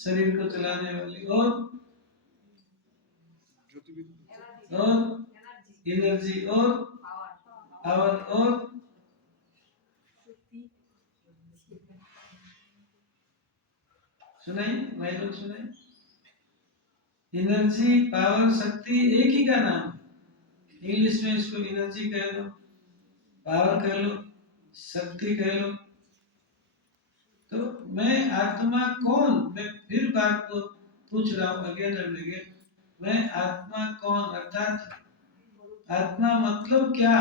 शरीर को चलाने वाली, और एनर्जी, और पावर, और सुनाई भाई लोग, सुनाई। एनर्जी, पावर, शक्ति एक ही का नाम है। इंग्लिश में इसको एनर्जी कह लो, पावर कह लो, शक्ति कह लो। तो मैं आत्मा कौन, मैं फिर बात को पूछ रहा हूं अगेन एंड अगेन, मैं आत्मा कौन, अर्थात आत्मा मतलब क्या?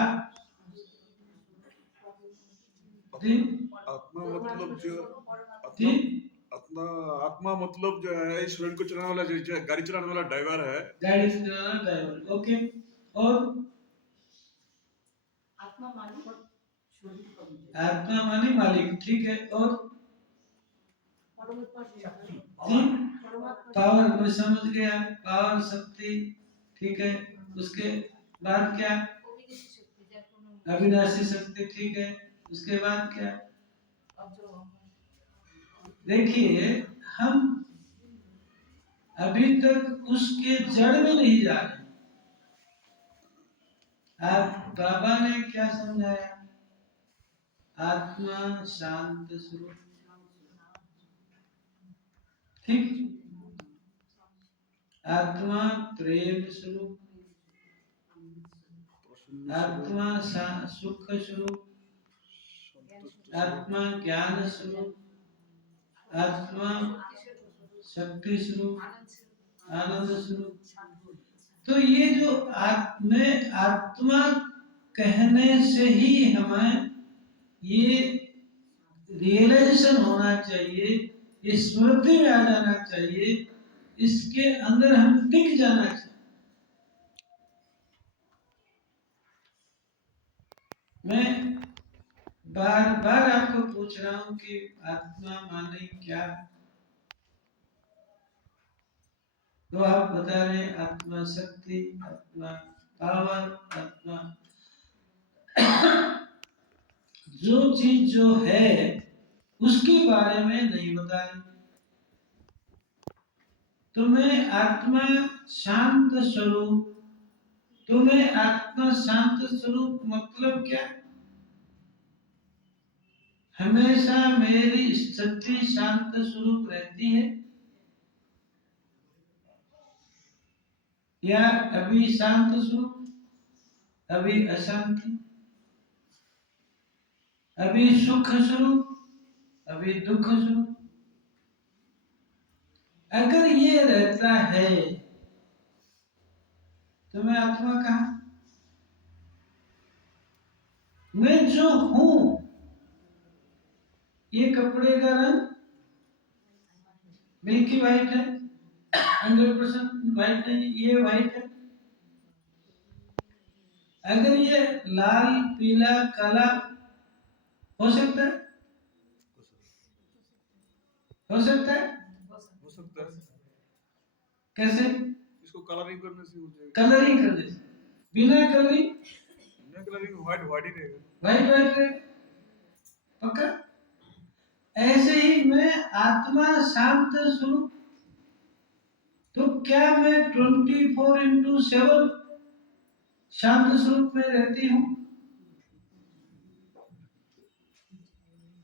आत्मा मतलब जो आत्मा आत्मा मतलब जो है शरीर को चलाने वाला, जो गाड़ी चलाने वाला ड्राइवर है। गाड़ी चलाने वाला ड्राइवर, ओके। और आत्मा माने मालिक, ठीक है। और पावर, मैं समझ गया, पावर, शक्ति, ठीक है। उसके बाद क्या? अविनाशी शक्ति, ठीक है। उसके बाद क्या? देखिए, हम अभी तक उसके जड़ में नहीं जा रहे। आप बाबा ने क्या समझाया? आत्मा शांत स्वरूप, ठीक। आत्मा प्रेम स्वरूप, आत्मा सुख स्वरूप, आत्मा ज्ञान स्वरूप, आत्मा शक्ति स्वरूप, आनंद स्वरूप। तो ये जो आत्मा कहने से ही हमें ये रियलाइजेशन होना चाहिए, ये स्मृति में आ जाना चाहिए, इसके अंदर हम टिक जाना चाहिए। मैं बार बार आपको पूछ रहा हूं कि आत्मा माने क्या? तो आप बता रहे आत्मा शक्ति, आत्मा पावर, आत्मा जो चीज जो है उसके बारे में नहीं बता रहे। तुम्हें आत्मा शांत स्वरूप, तुम्हें आत्मा शांत स्वरूप मतलब क्या? हमेशा मेरी स्थिति शांत स्वरूप रहती है, या अभी शांत स्वरूप, अभी अशांति, अभी सुख स्वरूप, अभी दुख स्वरूप? अगर ये रहता है तो मैं आत्मा कहा? मैं जो हूं, ये कपड़े का रंग मिल्की व्हाइट है, 100% व्हाइट है, ये व्हाइट है। अगर ये लाल, पीला, काला हो सकता है, हो सकता है, हो सकता है। कैसे? इसको कलरिंग करने से हो जाएगा। कलरिंग करने से, बिना कलरिंग, बिना कलरिंग व्हाइट व्हाइट ही रहेगा, व्हाइट व्हाइट रहेगा, पक्का। ऐसे ही मैं आत्मा शांत स्वरूप, तो क्या मैं 24/7 शांत स्वरूप में रहती हूँ?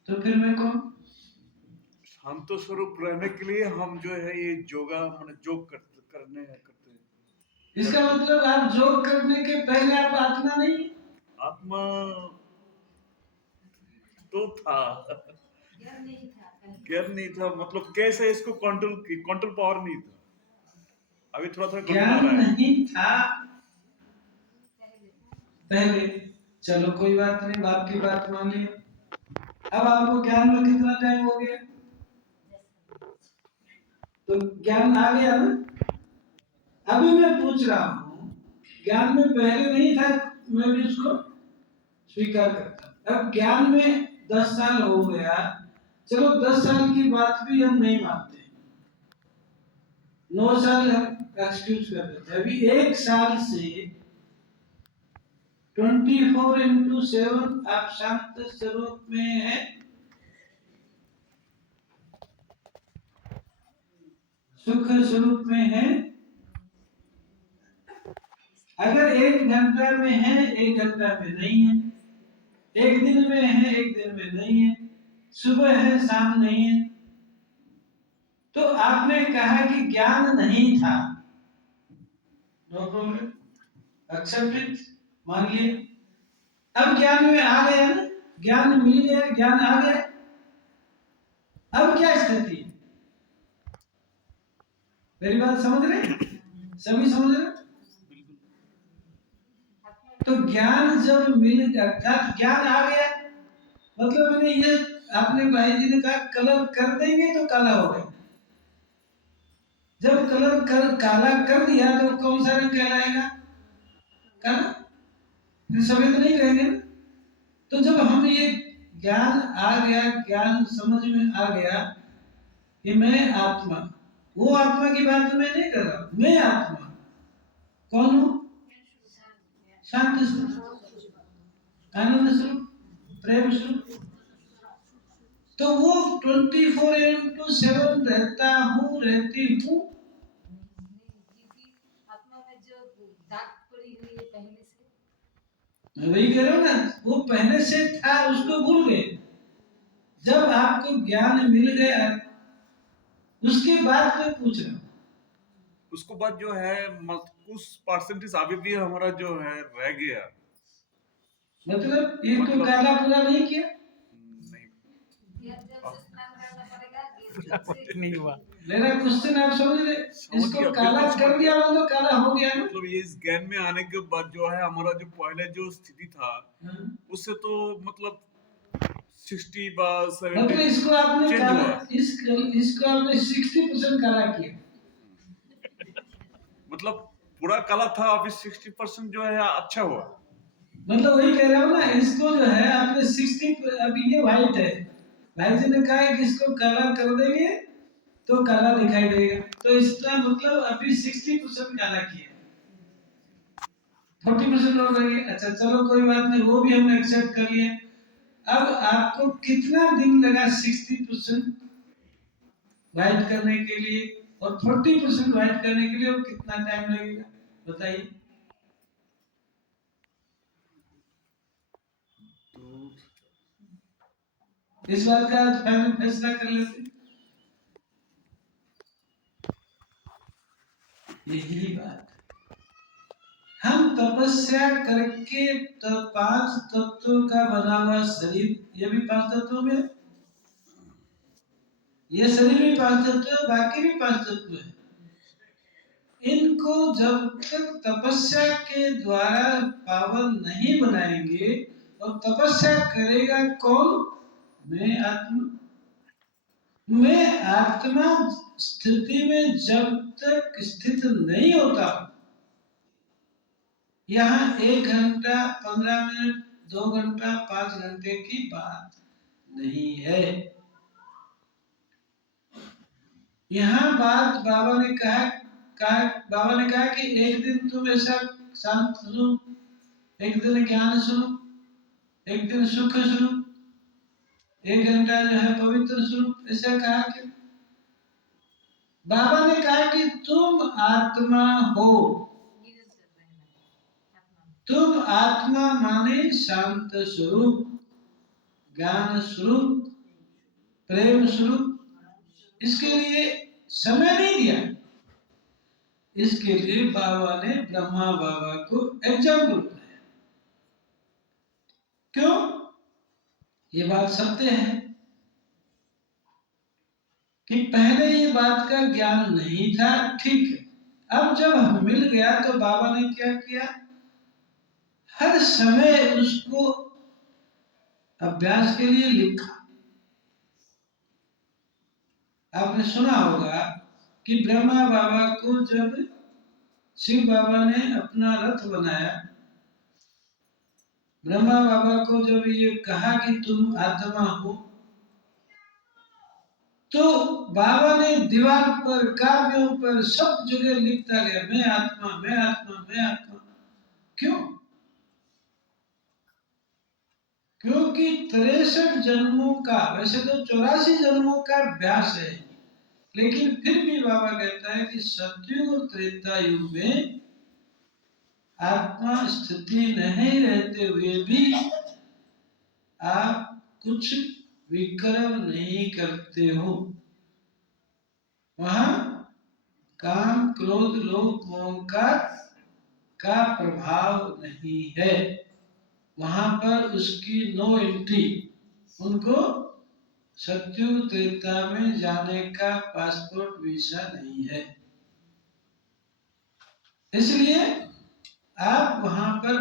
तो फिर मैं कौन? शांत स्वरूप रहने के लिए हम जो है ये योगा माने योग करते हैं। इसका मतलब आप योग करने के पहले आप आत्मा नहीं? आत्मा तो था, ज्ञान नहीं था, मतलब कैसे इसको कंट्रोल पावर नहीं था, अभी थोड़ा थोड़ा ज्ञान नहीं था पहले। चलो कोई बात नहीं, बाप की बात मान ली। अब आपको ज्ञान में कितना टाइम हो गया? तो ज्ञान आ गया ना। अभी मैं पूछ रहा हूँ, ज्ञान में पहले नहीं था, मैं भी उसको स्वीकार करता। अब ज्ञान में 10 साल हो गया, चलो 10 साल की बात भी हम नहीं मानते, 9 साल हम एक्सक्यूज कर देते। अभी 1 साल से 24/7 आप शांत स्वरूप में है। सुख स्वरूप में है। अगर 1 घंटा में है, 1 घंटा में नहीं है, 1 दिन में है, 1 दिन में नहीं है, सुबह है, शाम नहीं है, तो आपने कहा कि ज्ञान नहीं था, नो प्रॉब्लम, एक्सेप्ट इट, मान लिए। अब ज्ञान में आ गया ना, ज्ञान मिल गया, ज्ञान आ गया, अब क्या स्थिति है? मेरी बात समझ रहे, सभी समझ रहे? तो ज्ञान जब मिल गया, अर्थात ज्ञान आ गया, मतलब मैंने ये, आपने भाई जी ने कहा कलर कर देंगे तो काला हो गया। जब कलर कर काला कर दिया तो कौन सा रंग कहलाएगा? काला, फिर सफेद नहीं कहेंगे ना। तो जब हम ये ज्ञान आ गया, ज्ञान समझ में आ गया कि मैं आत्मा, वो आत्मा की बात मैं नहीं कर रहा, मैं आत्मा कौन हूं? शांत स्वरूप, आनंद स्वरूप, प्रेम स्वरूप। तो वो 24/7 रहता हूँ, रहती हूँ। आत्मा में जो दाग पड़ी हुई है पहले से, मैं वही कह रहा हूँ ना, वो पहले से था, उसको भूल गए। जब आपको ज्ञान मिल गया, उसके बाद मैं पूछ रहा हूँ, उसको बाद जो है कुछ परसेंटेज अभी भी हमारा जो है रह गया। मतलब ये तो मतलब काला पूरा नहीं किया, नहीं, जब से स्नान करना पड़ेगा नहीं हुआ। मेरा क्वेश्चन आप समझ रहे? समझ इसको गया, काला बिल्कुल समझ कर दिया गया। तो काला हो गया ना। मतलब ये इस ज्ञान में आने के बाद जो है हमारा जो पहले जो स्थिति था हाँ। उससे तो मतलब 60 बा मतलब 70 इसको आपने चेंज काला, हुआ। इसको आपने 60% काला किया। मतलब पूरा काला था, अभी 60% जो है अच्छा हुआ। मतलब वही कह रहा हूँ ना, इसको जो है आपने 60, अभी ये व्हाइट है, भाई जी ने कहा है कि इसको काला कर देंगे तो काला दिखाई देगा, तो इसका मतलब अभी 60% काला किया, 40% और लगे। अच्छा चलो कोई बात नहीं, वो भी हमने एक्सेप्ट कर लिया। अब आपको कितना दिन लगा 60% वाइट करने के लिए, और 40% वाइट करने के लिए और कितना टाइम लगेगा, बताइए? तो इस बात का आज फाइनल फैसला कर लेते हैं। यही बात, हम तपस्या करके तो 5 तत्वों का बना हुआ शरीर, ये भी 5 तत्वों में, ये शरीर भी 5 तत्व है, बाकी भी 5 तत्व है। इनको जब तक तपस्या के द्वारा पावन नहीं बनाएंगे, और तपस्या करेगा कौन? मैं आत्मा। मैं आत्मा स्थिति में जब तक स्थित नहीं होता, यहाँ 1 घंटा 15 मिनट, 2 घंटा 5 घंटे की बात नहीं है। यहाँ बात बाबा ने बाबा ने कहा कि एक दिन तुम ऐसा शांत स्वरूप, एक दिन ज्ञान स्वरूप, एक दिन सुख स्वरूप, 1 घंटा जो है पवित्र स्वरूप, ऐसा कहा कि बाबा ने कहा कि तुम आत्मा हो। निरंतर रहना आत्मा में। तुम आत्मा माने शांत स्वरूप, ज्ञान स्वरूप, प्रेम स्वरूप। इसके लिए समय नहीं दिया, इसके लिए बाबा ने ब्रह्मा बाबा को एग्जाम्पल बनाया। क्यों? ये बात सत्य है कि पहले ये बात का ज्ञान नहीं था, ठीक है। अब जब मिल गया तो बाबा ने क्या किया, हर समय उसको अभ्यास के लिए लिखा। आपने सुना होगा कि ब्रह्मा बाबा को जब शिव बाबा ने अपना रथ बनाया, ब्रह्मा बाबा को जब ये कहा कि तुम आत्मा हो, तो बाबा ने दीवार पर, काव्यों पर, सब जगह लिखता गया, मैं आत्मा, मैं आत्मा, मैं आत्मा। क्यों? क्योंकि 63 जन्मों का, वैसे तो 84 जन्मों का अभ्यास है लेकिन फिर भी बाबा कहता है कि सतयुग और त्रेता युग में आत्मा स्थिति नहीं रहते हुए भी आप कुछ विक्रम नहीं करते हो। वहां काम क्रोध लोभ मोह का प्रभाव नहीं है, वहां पर उसकी नो एंट्री। उनको सतयुग त्रेता में जाने का पासपोर्ट वीजा नहीं है। इसलिए आप वहां पर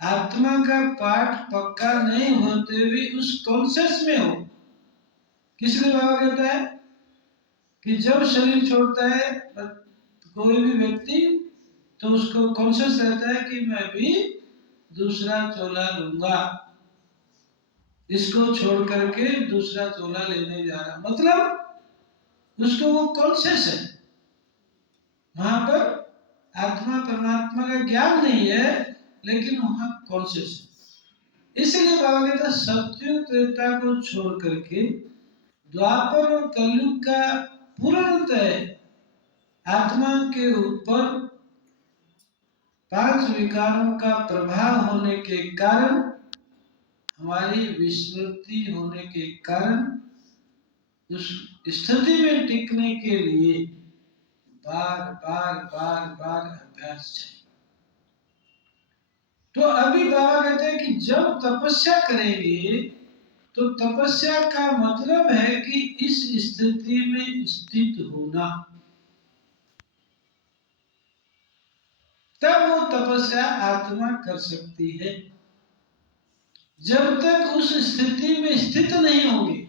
आत्मा का पाठ पक्का नहीं होते हुए उस कॉन्शियस में हो। किसलिए बाबा कहता है कि जब शरीर छोड़ता है कोई भी व्यक्ति, तो उसको कॉन्शियस रहता है कि मैं भी दूसरा चोला लूंगा, इसको छोड़ करके दूसरा चोला लेने जा रहा, मतलब उसको वो कॉन्शियस है। वहां पर आत्मा परमात्मा का ज्ञान नहीं है, लेकिन वहां कॉन्शियस है। इसलिए बाबा कहता है सतयुग त्रेता को छोड़ करके द्वापर और कलयुग का पूर्णतः आत्मा के ऊपर 5 विकारों का प्रभाव होने के कारण, हमारी विस्मृति होने के कारण, उस स्थिति में टिकने के लिए बार बार बार बार अभ्यास चाहिए। तो अभी बाबा कहते हैं कि जब तपस्या करेंगे तो तपस्या का मतलब है कि इस स्थिति में स्थित होना, तब वो तपस्या आत्मा कर सकती है। जब तक उस स्थिति में स्थित नहीं होगी,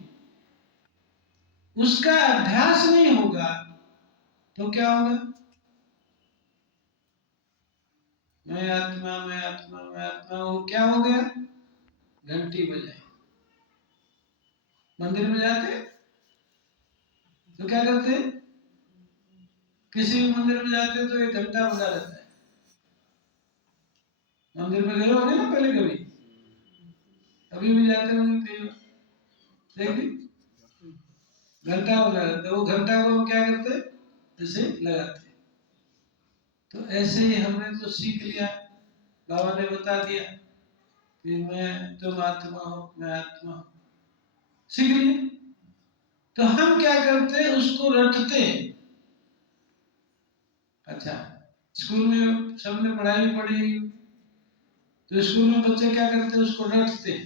उसका अभ्यास नहीं होगा, तो क्या होगा? मैं आत्मा मैं आत्मा मैं आत्मा, वो क्या हो गया? घंटी बजाई। मंदिर में जाते तो क्या करते? किसी भी मंदिर में जाते तो एक घंटा बजा रहता है। मंदिर में गए होंगे ना पहले कभी, अभी भी जाते होंगे कई बार, देखिए घंटा बजा रहता है। वो घंटा को हम क्या करते? जैसे लगाते। तो ऐसे ही हमने तो सीख लिया, बाबा ने बता दिया कि मैं तुम आत्मा हो मैं आत्मा हूं, सीख लिया। तो हम क्या करते? उसको रटते। अच्छा, स्कूल में सबने पढ़ाई पढ़ी, तो स्कूल में बच्चे क्या करते? उसको रटते।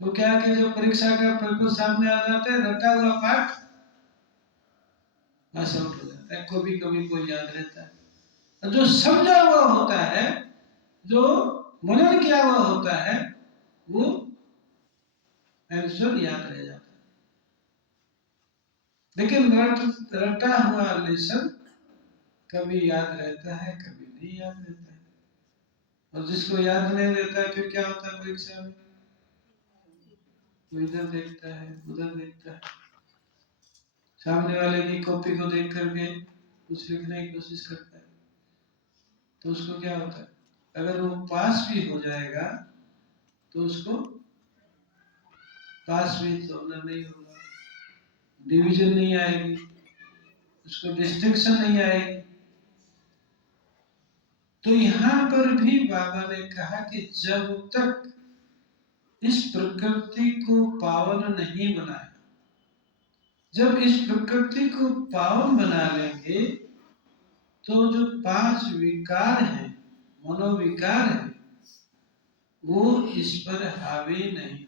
तो क्या कि जब परीक्षा का पेपर सामने आ जाता है, रटा हुआ पाठ पास आउट हो जाता है। कभी कभी कोई याद रहता है, और जो समझा हुआ होता है, जो मनन किया हुआ होता है, वो आंसर याद रह जाता है। लेकिन रटा हुआ लेसन कभी याद रहता है, कभी नहीं याद रहता है। और जिसको याद नहीं रहता है, फिर क्या होता है परीक्षा में? वो इधर देखता है उधर देखता है, सामने वाले की कॉपी को देख करके कुछ लिखने की कोशिश करता है। तो उसको क्या होता है? अगर वो पास भी हो जाएगा तो उसको पास भी तो नहीं होगा, डिवीजन नहीं आएगी, उसको डिस्टिंक्शन नहीं आएगी। तो यहां पर भी बाबा ने कहा कि जब तक इस प्रकृति को पावन नहीं बनाया, जब इस प्रकृति को पावन बना लेंगे, तो जो 5 विकार हैं, मनोविकार है, वो इस पर हावी नहीं